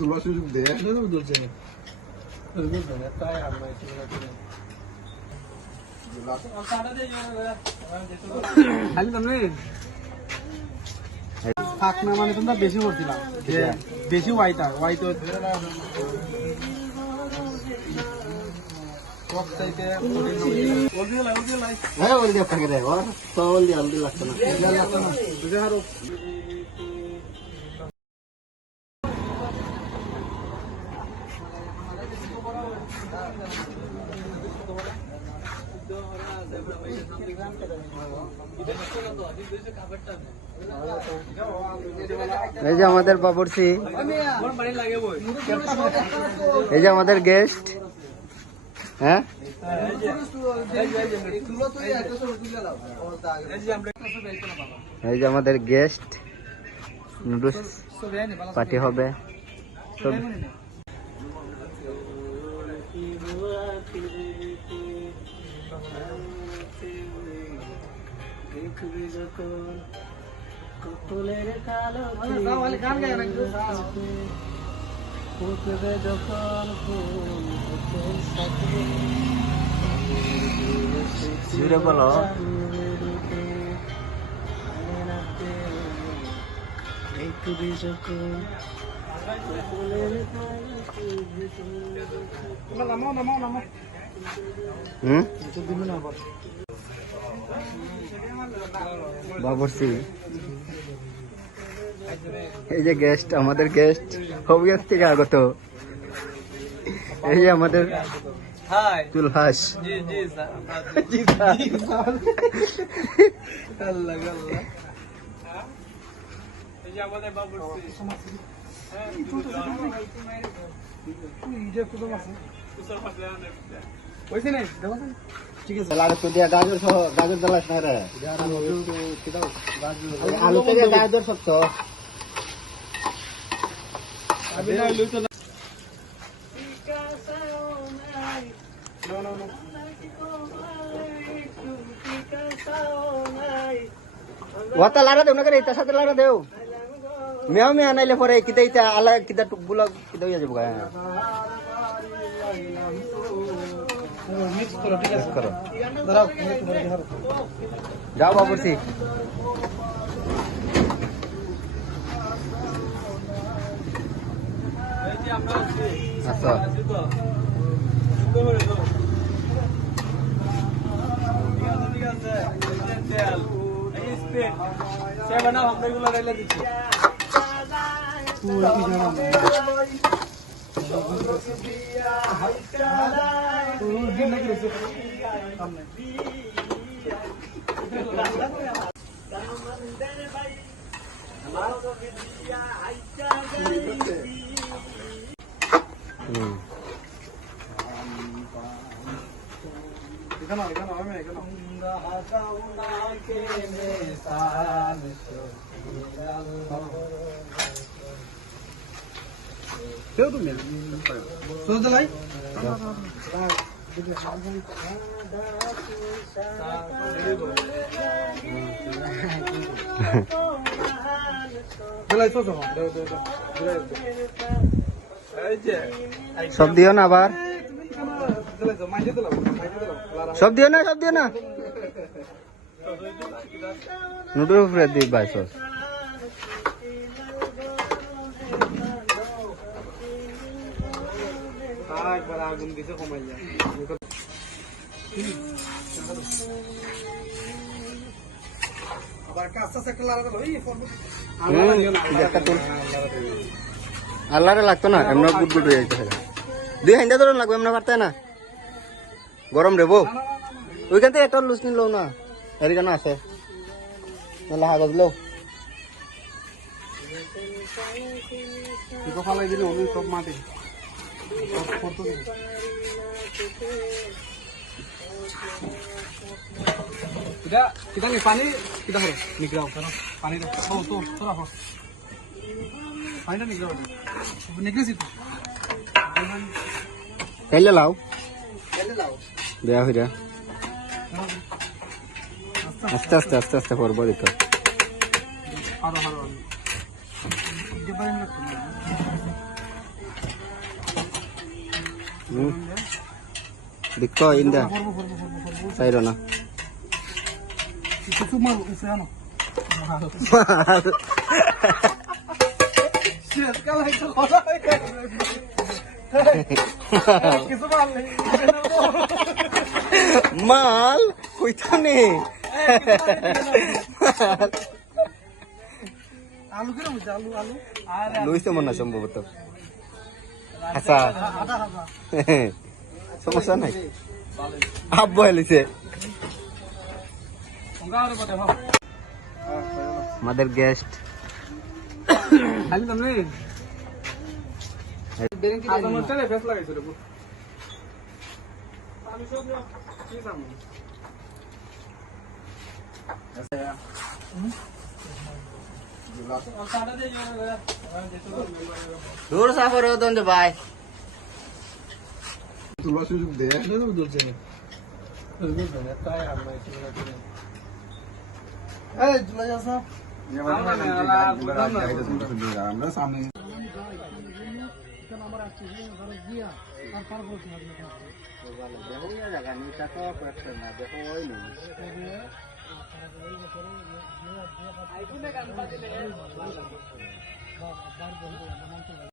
তোলা সুযোগ দেয় থাক না মানে তোমরা বেশি করছিলাম বেশি হোয়াইট এই যে আমাদের বাবুর্চি, এই যে আমাদের গেস্ট। হ্যাঁ, এই যে আমাদের গেস্ট, নুডলস পার্টি হবে সব। বলো বাবুর্চি, এই যে গেস্ট, আমাদের গেস্ট হবিগঞ্জ থেকে আগত। এই যে আমাদের চুলহাস, গাজর সহ গাজর জ্বালাস না রে, আলু থেকে গাজর সত্য ওটা লাড়া দেও না করে, এটার সাথে লাড়া দেও। মেয়াও মেয়া নাইলে পরে কিতা ইটা আলা কিতা টুকগুলা কিতা হইয়া যাবো। মিক্স করো, ঠিক আছে করো, যাও বাবুর্চি। আচ্ছা, সব দিও না আবার, সব দিও না, সব দিও না, নুডুর উপরে দিই ভাই সস। আগুন দিতে কমাই যায়। আল্লাহরে লাগতো না, এমন গুট গুট হয়ে যাইতে। দুই হাইন্দা ধরুন লাগবে, এমন পারতে না, গরম রে বউ। ওইখান থেকে একটা লুচ নিল না, এর কেন আছে কাগজ লো ফালাই দিলে সব মাটি পানি কিটা হলো নিগ্রাও পানি পানিটা নিগ্রাও নিগ্রেছি তো কাইলে লাও দেয়া হইরা আস্তে আস্তে আস্তে আস্তে করবো দেখো। দেখো ইন্দা চাইরো না কিছু মাল উঠে আনো শীতকাল হয়তো কথা হয়ে গেছে কিছু মাল নেই মাল কইতা নেই আলু কিরম হচ্ছে আলু আলু লইছে মনে হয় সম্ভবত আচ্ছা আধা হাজার সমস্যা নাই আব্বু এলিছে আমাদের গেস্ট খালি তো নেই আদানোর তেলে ফেস লাগাইছে রে আমি সব কি জানো দূর সাফর হতো যে ভাই তুলা সুযোগ দে আমরা সামনে জায়গা নিয়ে টাকা না দেখো ওই নয়